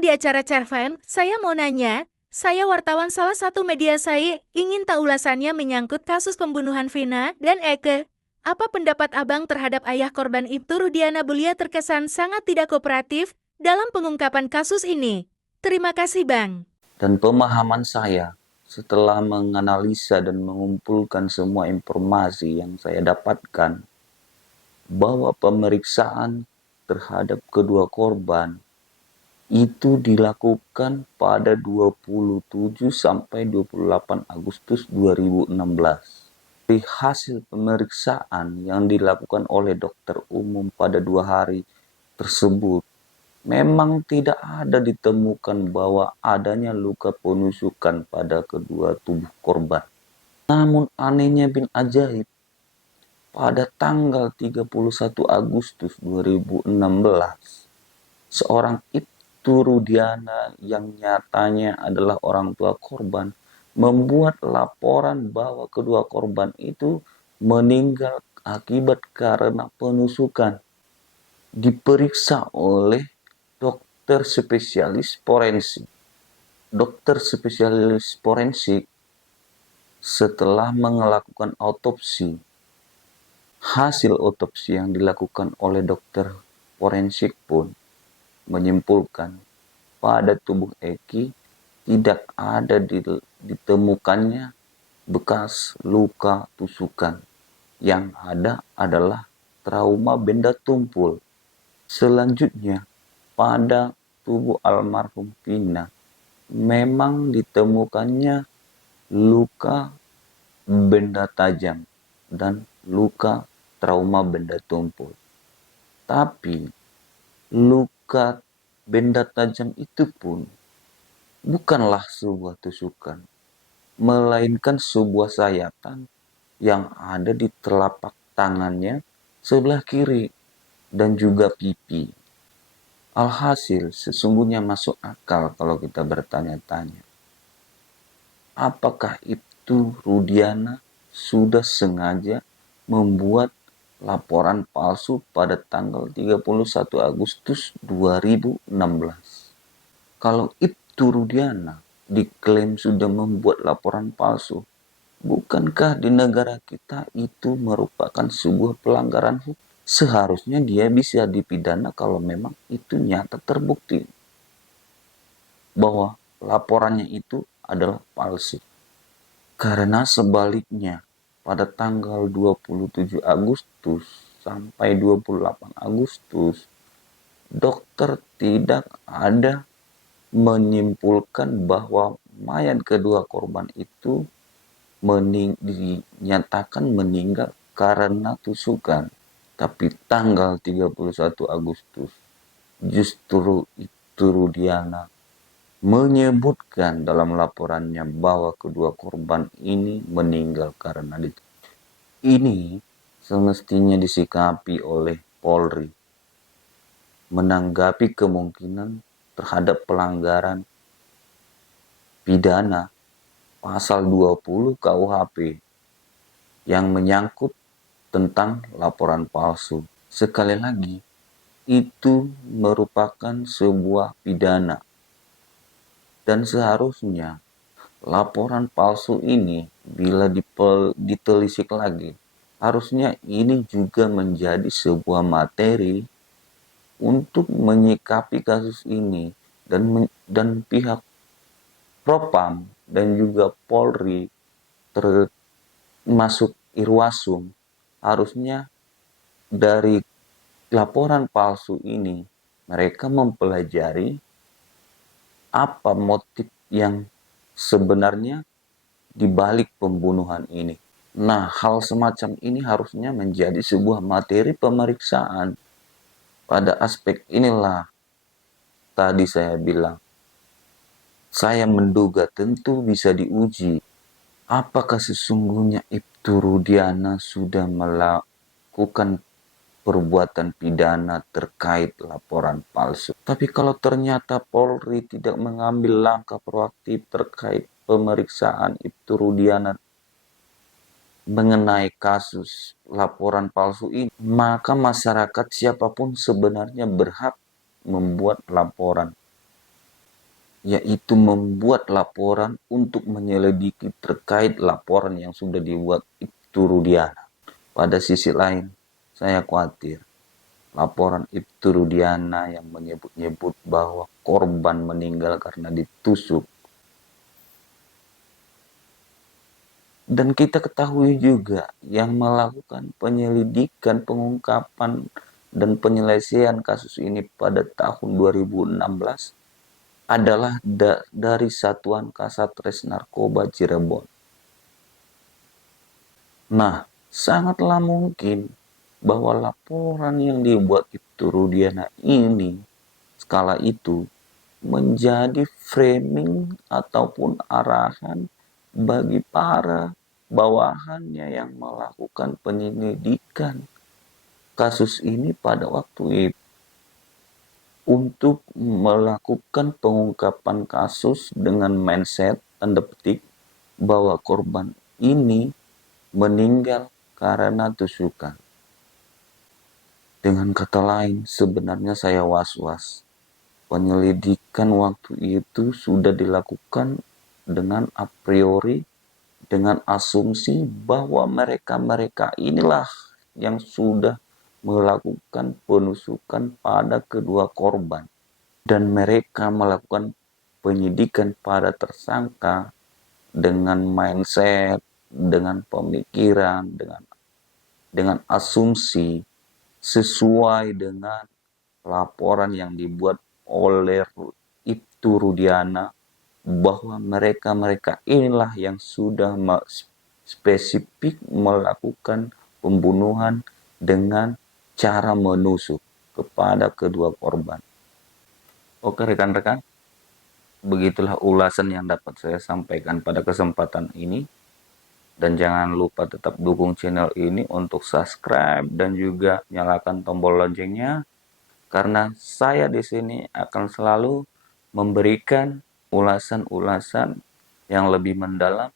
Shalom di acara Cerven, saya mau nanya, saya wartawan salah satu media saya ingin tahu ulasannya menyangkut kasus pembunuhan Vina dan Eke. Apa pendapat Abang terhadap ayah korban Ibtu Rudiana Bulia terkesan sangat tidak kooperatif dalam pengungkapan kasus ini? Terima kasih Bang. Dan pemahaman saya setelah menganalisa dan mengumpulkan semua informasi yang saya dapatkan bahwa pemeriksaan terhadap kedua korban itu dilakukan pada 27 sampai 28 Agustus 2016. Dari hasil pemeriksaan yang dilakukan oleh dokter umum pada 2 hari tersebut, memang tidak ada ditemukan bahwa adanya luka penusukan pada kedua tubuh korban. Namun anehnya bin ajaib, pada tanggal 31 Agustus 2016, seorang Ibtu Rudiana yang nyatanya adalah orang tua korban membuat laporan bahwa kedua korban itu meninggal akibat karena penusukan. Diperiksa oleh dokter spesialis forensik. Dokter spesialis forensik setelah melakukan autopsi, hasil autopsi yang dilakukan oleh dokter forensik pun menyimpulkan pada tubuh Eki tidak ada ditemukannya bekas luka tusukan. Yang ada adalah trauma benda tumpul. Selanjutnya, pada tubuh almarhum Vina memang ditemukannya luka benda tajam dan luka trauma benda tumpul. Tapi luka benda tajam itu pun bukanlah sebuah tusukan, melainkan sebuah sayatan yang ada di telapak tangannya sebelah kiri dan juga pipi. Alhasil sesungguhnya masuk akal kalau kita bertanya-tanya, apakah itu Rudiana sudah sengaja membuat laporan palsu pada tanggal 31 Agustus 2016. Kalau Ibtu Rudiana diklaim sudah membuat laporan palsu, bukankah di negara kita itu merupakan sebuah pelanggaran hukum? Seharusnya dia bisa dipidana kalau memang itu nyata terbukti bahwa laporannya itu adalah palsu. Karena sebaliknya, pada tanggal 27 Agustus sampai 28 Agustus, dokter tidak ada menyimpulkan bahwa mayat kedua korban itu dinyatakan meninggal karena tusukan. Tapi tanggal 31 Agustus, justru itu Rudiana menyebutkan dalam laporannya bahwa kedua korban ini meninggal karena ini semestinya disikapi oleh Polri menanggapi kemungkinan terhadap pelanggaran pidana pasal 20 KUHP yang menyangkut tentang laporan palsu. Sekali lagi, itu merupakan sebuah pidana. Dan seharusnya laporan palsu ini bila ditelisik lagi, harusnya ini juga menjadi sebuah materi untuk menyikapi kasus ini dan pihak Propam dan juga Polri termasuk Irwasum harusnya dari laporan palsu ini mereka mempelajari apa motif yang sebenarnya di balik pembunuhan ini. Nah, hal semacam ini harusnya menjadi sebuah materi pemeriksaan. Pada aspek inilah tadi saya bilang, saya menduga tentu bisa diuji apakah sesungguhnya Ibtu Rudiana sudah melakukan perbuatan pidana terkait laporan palsu. Tapi kalau ternyata Polri tidak mengambil langkah proaktif terkait pemeriksaan Ibtu Rudiana mengenai kasus laporan palsu ini, maka masyarakat siapapun sebenarnya berhak membuat laporan. yaitu membuat laporan untuk menyelidiki terkait laporan yang sudah dibuat Ibtu Rudiana. Pada sisi lain, saya khawatir laporan Ibtu Rudiana yang menyebut-nyebut bahwa korban meninggal karena ditusuk. Dan kita ketahui juga yang melakukan penyelidikan, pengungkapan, dan penyelesaian kasus ini pada tahun 2016 adalah dari Satuan Kasatres Narkoba Cirebon. Nah, sangatlah mungkin bahwa laporan yang dibuat Ibtu Rudiana ini, skala itu, menjadi framing ataupun arahan bagi para bawahannya yang melakukan penyelidikan kasus ini pada waktu itu untuk melakukan pengungkapan kasus dengan mindset tanda petik bahwa korban ini meninggal karena tusukan. Dengan kata lain, sebenarnya saya was-was. Penyelidikan waktu itu sudah dilakukan dengan a priori, dengan asumsi bahwa mereka-mereka inilah yang sudah melakukan penusukan pada kedua korban. Dan mereka melakukan penyidikan pada tersangka dengan mindset, dengan pemikiran, dengan asumsi sesuai dengan laporan yang dibuat oleh Ibtu Rudiana bahwa mereka-mereka inilah yang sudah spesifik melakukan pembunuhan dengan cara menusuk kepada kedua korban. Oke rekan-rekan, begitulah ulasan yang dapat saya sampaikan pada kesempatan ini. Dan jangan lupa tetap dukung channel ini untuk subscribe dan juga nyalakan tombol loncengnya. Karena saya di sini akan selalu memberikan ulasan-ulasan yang lebih mendalam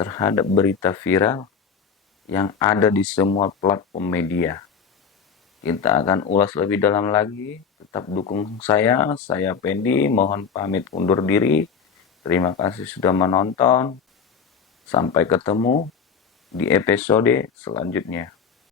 terhadap berita viral yang ada di semua platform media. Kita akan ulas lebih dalam lagi. Tetap dukung saya Pendi, mohon pamit undur diri. Terima kasih sudah menonton. Sampai ketemu di episode selanjutnya.